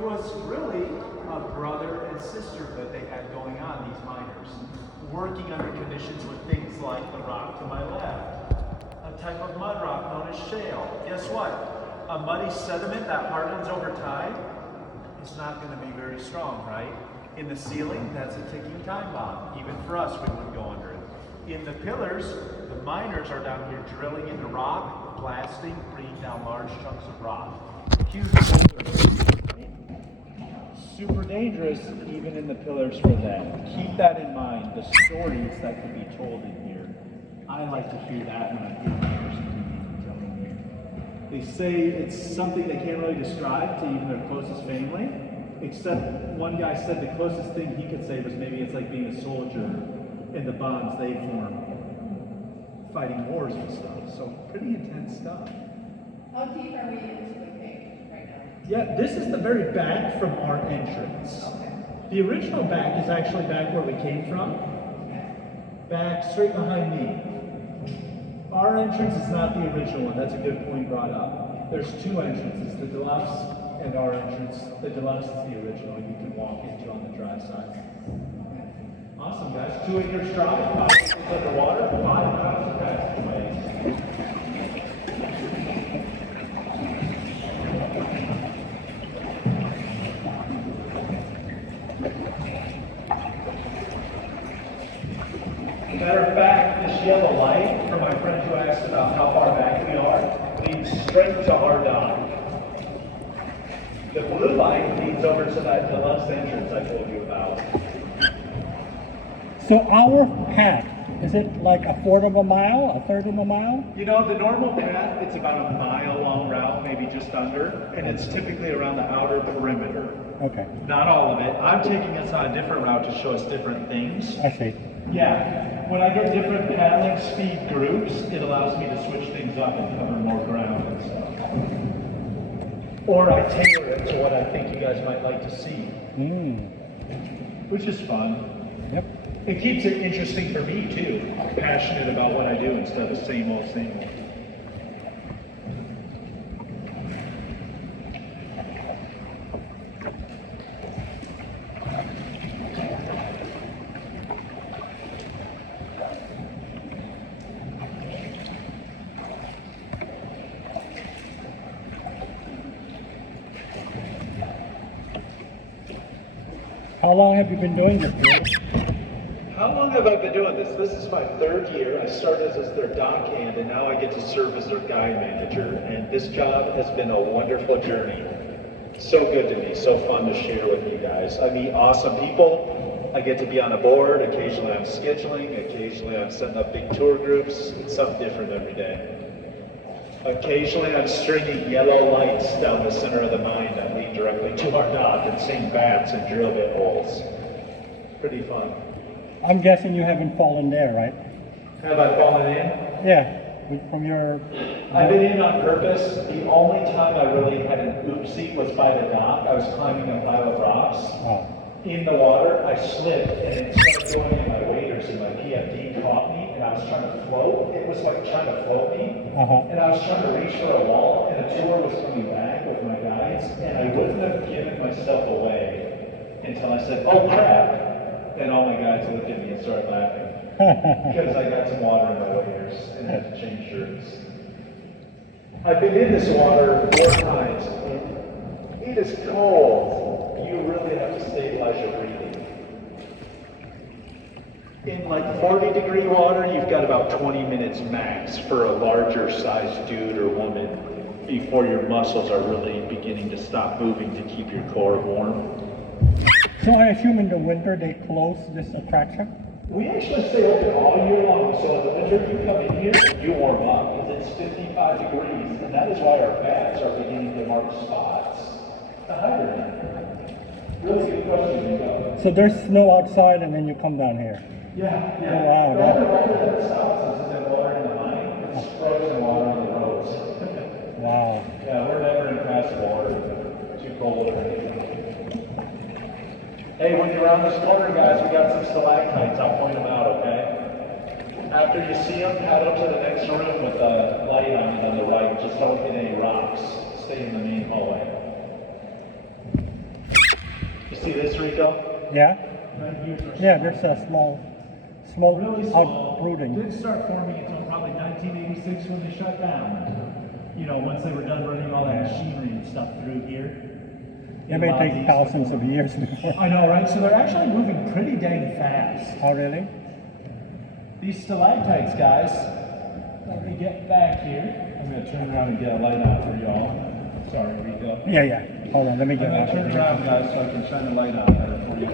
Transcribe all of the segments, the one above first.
It was really a brother and sisterhood they had going on, these miners, working under conditions with things like the rock to my left, a type of mud rock known as shale. Guess what? A muddy sediment that hardens over time is not going to be very strong, right? In the ceiling, that's a ticking time bomb. Even for us, we wouldn't go under it. In the pillars, the miners are down here drilling into rock, blasting, bringing down large chunks of rock. Huge boulders. Super dangerous even in the pillars for that. Keep that in mind, the stories that can be told in here. I like to hear that when I'm hearing the person telling me. They say it's something they can't really describe to even their closest family, except one guy said the closest thing he could say was maybe it's like being a soldier and the bonds they form fighting wars and stuff. So pretty intense stuff. How deep are we into the cave right now? Yeah, this is the very back from our entrance. Okay. The original back is actually back where we came from. Back straight behind me. Our entrance is not the original one. That's a good point brought up. There's two entrances, the deluxe and our entrance. The deluxe is the original you can walk into on the dry side. Awesome, guys. 2 acres drive, 5 acres underwater, 5 miles of passageways. Matter of fact, this yellow light, for my friend who asked about how far back we are, leads straight to our dock. The blue light leads over to that deluxe entrance I told you about. So our path, is it like a fourth of a mile, a third of a mile? You know, the normal path, it's about a mile-long route, maybe just under, and it's typically around the outer perimeter. Okay, Not all of it. I'm taking us on a different route to show us different things. I see. Yeah, when I get different paddling speed groups, it allows me to switch things up and cover more ground and stuff. Or I tailor it to what I think you guys might like to see, which is fun. Yep. It keeps it interesting for me too. I'm passionate about what I do instead of same old, same old. How long have you been doing this, Bill? How long have I been doing this? This is my 3rd year. I started as their dockhand and now I get to serve as their guide manager. And this job has been a wonderful journey. So good to me, so fun to share with you guys. I meet awesome people. I get to be on a board. Occasionally I'm scheduling. Occasionally I'm setting up big tour groups. It's something different every day. Occasionally I'm stringing yellow lights down the center of the mine that lead directly to our dock and seeing bats and drill bit holes. Pretty fun. I'm guessing you haven't fallen there, right? Have I fallen in? Yeah, from your... I've been in on purpose. The only time I really had an oopsie was by the dock. I was climbing a pile of rocks. Oh. In the water, I slipped and it started going in my waders and my PFD caught me and I was trying to float. It was like trying to float me. And I was trying to reach for a wall and a tour was coming back with my guides and I wouldn't have given myself away until I said, oh crap. Then all my guides looked at me and started laughing because I got some water in my waders and had to change shirts. I've been in this water 4 times. It is cold. You really have to stabilize your breathing. In like 40-degree water, you've got about 20 minutes max for a larger sized dude or woman before your muscles are really beginning to stop moving to keep your core warm. So I assume in the winter they close this attraction? We actually stay open all year long, so in the winter you come in here, you warm up because it's 55 degrees, and that is why our bats are beginning to mark spots to hibernate. Really good question, Nico. So there's snow outside and then you come down here? Yeah. Oh, wow. The only water that stops us isn't water in the mine, it's frozen water on the roads. Wow. Yeah, we're never in fast water. Too cold or anything. Hey, when you're around this corner, guys, we got some stalactites. I'll point them out, okay? After you see them, head up to the next room with a light on it on the right. Just don't hit any rocks. Stay in the main hallway. see this, Rico? Yeah? Right here's our Yeah, there's a small smoke really small. outbrooding. Didn't start forming until probably 1986 when they shut down. You know, once they were done running all that machinery and stuff through here. It may take thousands of years before. I know, right? So they're actually moving pretty dang fast. Oh, really? These stalactites, guys. Let me get back here. I'm going to turn around and get a light out for y'all. Sorry, Rico. Yeah. Hold on, let me I'm get going out. to turn around, guys, so I can shine the light out better for you.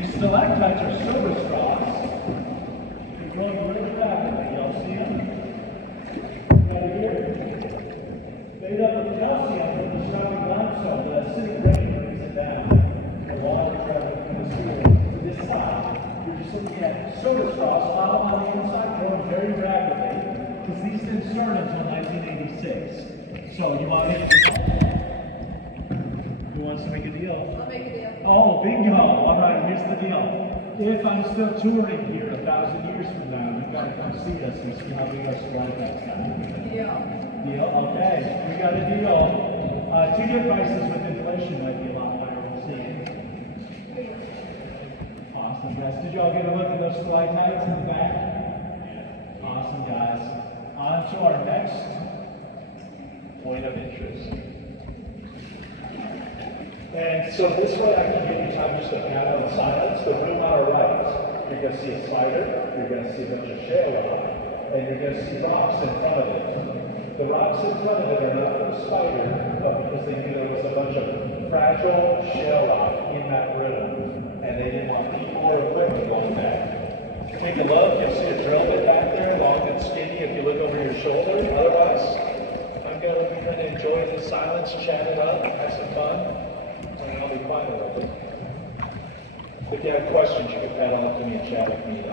These stalactites are silver straws. They're growing really rapidly. Y'all see them? Right here. Made up of calcium from the surrounding limestone. The acidic rain brings it down. The water traveling from the sewer to this side. You're just looking at soda straws, a lot on the inside, growing very rapidly. Because these didn't start until 1986. So you want to make a deal? Who wants to make a deal? I'll make a deal. Oh, bingo! All right, here's the deal. If I'm still touring here 1,000 years from now, you gotta come see us and see how big our stalactites got. Deal. Deal? Okay, we got a deal. Ticket prices with inflation might be a lot higher. We'll see. Awesome, guys. Did y'all get a look at those stalactites in the back? Awesome, guys. On to our next point of interest. And so this way I can give you time just to pat on silence. The room on our right, you're going to see a spider, you're going to see a bunch of shale rock, and you're going to see rocks in front of it. The rocks in front of it are not for the spider, but because they knew there was a bunch of fragile shale rock in that room, and they didn't want people or equipment going back. Take a look, you'll see a drill bit back there, long and skinny if you look over your shoulder. Otherwise, I'm going to kind of enjoy the silence, chat it up, have some fun. And I'll be quiet a little bit. If you have questions, you can paddle up to me and chat with me.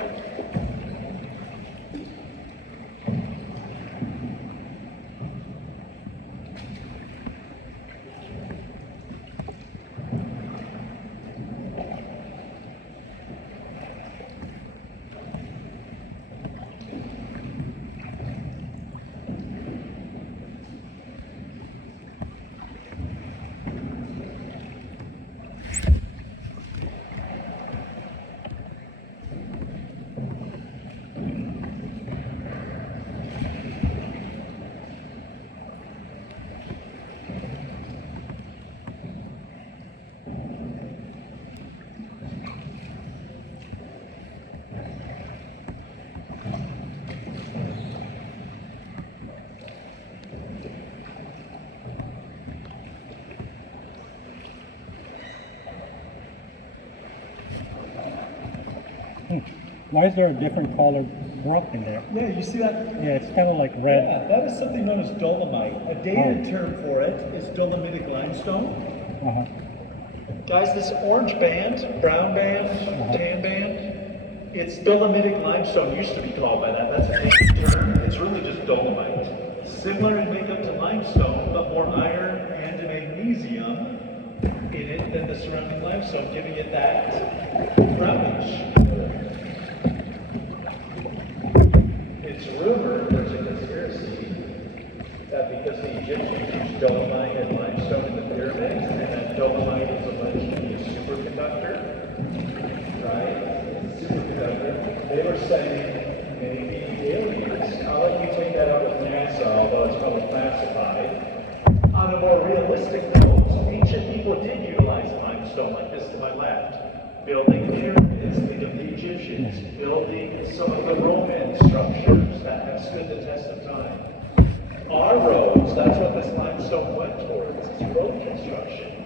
Why is there a different colored rock in there? Yeah, you see that? Yeah, it's kind of like red. Yeah, that is something known as dolomite. A dated term for it is dolomitic limestone. Guys, this orange band, brown band, tan band, it's dolomitic limestone. Used to be called by that. That's a dated term. It's really just dolomite. Similar in makeup to limestone, but more iron and magnesium in it than the surrounding limestone, giving it that brownish. It's rumored, there's a conspiracy, that because the Egyptians used dolomite and limestone in the pyramids, and that dolomite is alleged to be a superconductor, right? Superconductor. They were saying maybe aliens. I'll let you take that up with NASA, although it's probably classified. On a more realistic note, ancient people did utilize limestone like this to my left. Building pyramids, think of the Egyptians, building some of the Roman structures that have stood the test of time. Our roads, that's what this limestone went towards, it's road construction.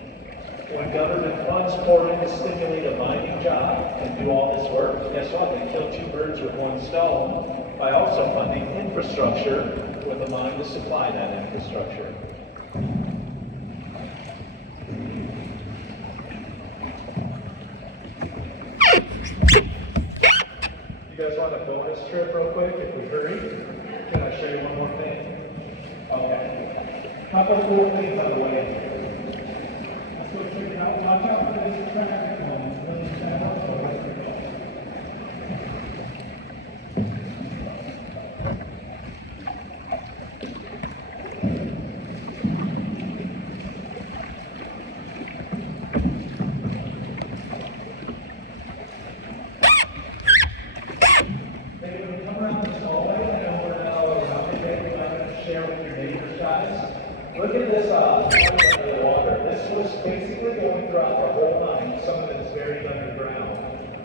When government funds pour in to stimulate a mining job and do all this work, guess what? They kill two birds with one stone by also funding infrastructure with a mine to supply that infrastructure. You guys want a bonus trip real quick if we hurry? Can I show you one more thing? Okay. A couple cool things on the way. Let's go check it out. Watch out for this traffic one. It's really sad. So let's go.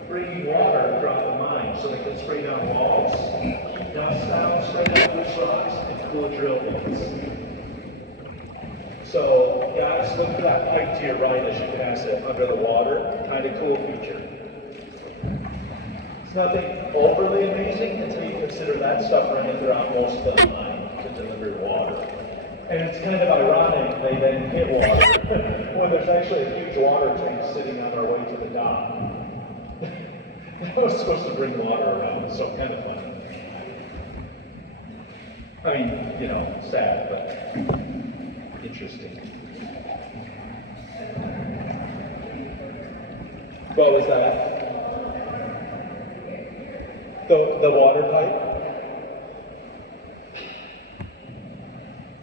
bringing water throughout the mine so they can spray down walls, keep dust down, spray down loose rocks, and cool drill bits. So, guys, look for that pipe to your right as you pass it under the water. Kind of cool feature. It's nothing overly amazing until you consider that stuff running throughout most of the mine to deliver water. And it's kind of ironic they then hit water when there's actually a huge water tank sitting on our way to the dock. That was supposed to bring water around, so kind of funny. I mean, you know, sad, but interesting. What was that? The water pipe?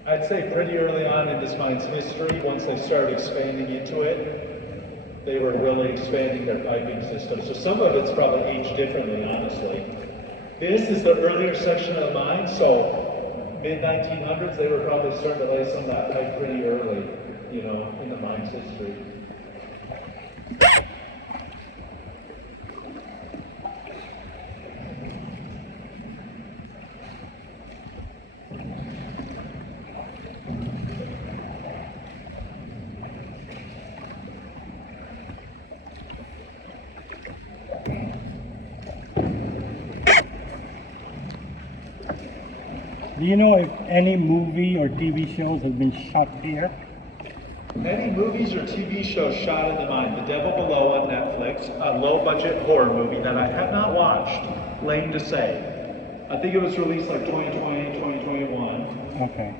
I'd say pretty early on in this mine's history, once they started expanding into it, they were really expanding their piping system. So some of it's probably aged differently, honestly. This is the earlier section of the mine, so mid-1900s, they were probably starting to lay some of that pipe pretty early, you know, in the mine's history. Do you know if any movie or TV shows have been shot here? Many movies or TV shows shot in the mine. The Devil Below on Netflix, a low-budget horror movie that I have not watched, lame to say. I think it was released like 2020, 2021. Okay.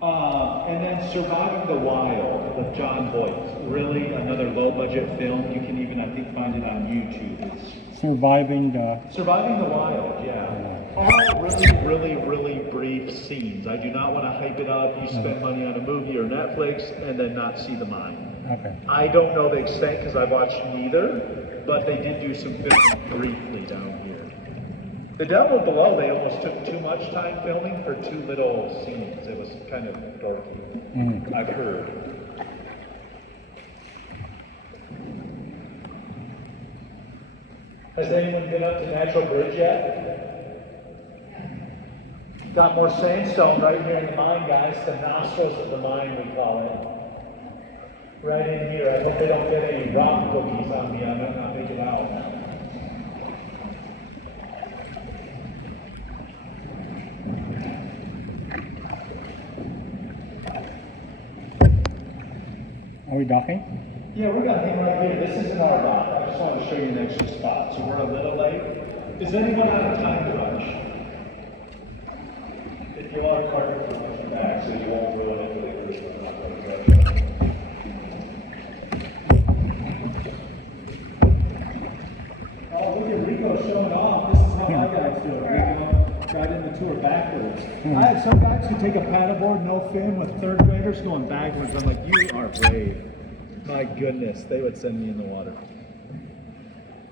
And then Surviving the Wild with John Boyd. Really another low-budget film. You can even, I think, find it on YouTube. It's Surviving the Wild, yeah. All really brief scenes. I do not want to hype it up. You spend money on a movie or Netflix and then not see the mine. Okay. I don't know the extent because I've watched neither, but they did do some filming briefly down here. The Devil Below, they almost took too much time filming for too little scenes. It was kind of dorky, I've heard. Has anyone been up to Natural Bridge yet? Got more sandstone right here in the mine, guys. The nostrils of the mine, we call it. Right in here. I hope they don't get any rock cookies on me. I'm not make it out. Are we docking? Yeah, we're gonna hang right here. This isn't our dock. I just want to show you an extra spot. So we're a little late. Is anyone on a time crunch? If you want to park it from the back so you won't ruin it for the group. Oh, look at Rico showing off. This is how my guys do it. Rico riding the tour backwards. I had some guys who take a paddleboard, no fin, with third graders going backwards. I'm like, you are brave. My goodness, they would send me in the water.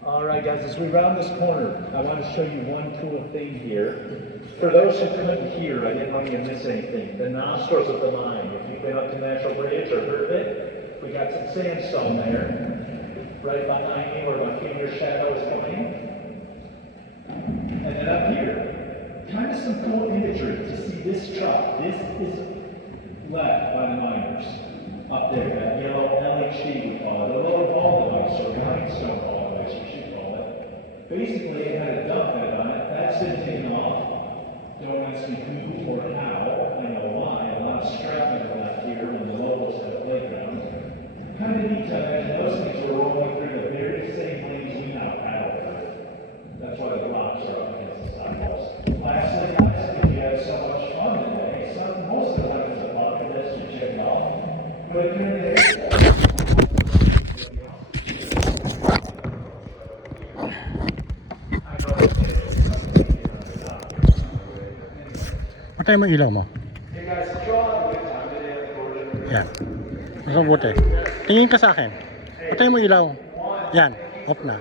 All right, guys, as we round this corner, I want to show you one cool thing here. For those who couldn't hear, I didn't want you to miss anything. The nostrils of the mine. If you've been up to Natural Bridge or heard of it, we got some sandstone there, right behind me where my finger shadow is going. And then up here, kind of some cool imagery to see this truck. This is left by the miners. Up there, that yellow LHD we call it, a lower ball device or grindstone ball device, we should call it. Basically, it had a dump bed on it. That's been taken off. Don't ask me who or how, I know why. A lot of scrap metal left here when the locals had a playground. Kind of neat to imagine those things were rolling through the very same lanes we now paddle through. That's why the blocks are up against the sidewalks. Lastly, guys, if you had so much fun today, most of the time it's a bucket list you check it off. But if you're in the area, Patay mo ilaw mo. hey guys, did you all have a good time today at the Gorge? Yan. Mas mabuti. Tingin ka sa akin. Patay mo ilaw. Yan. Off na.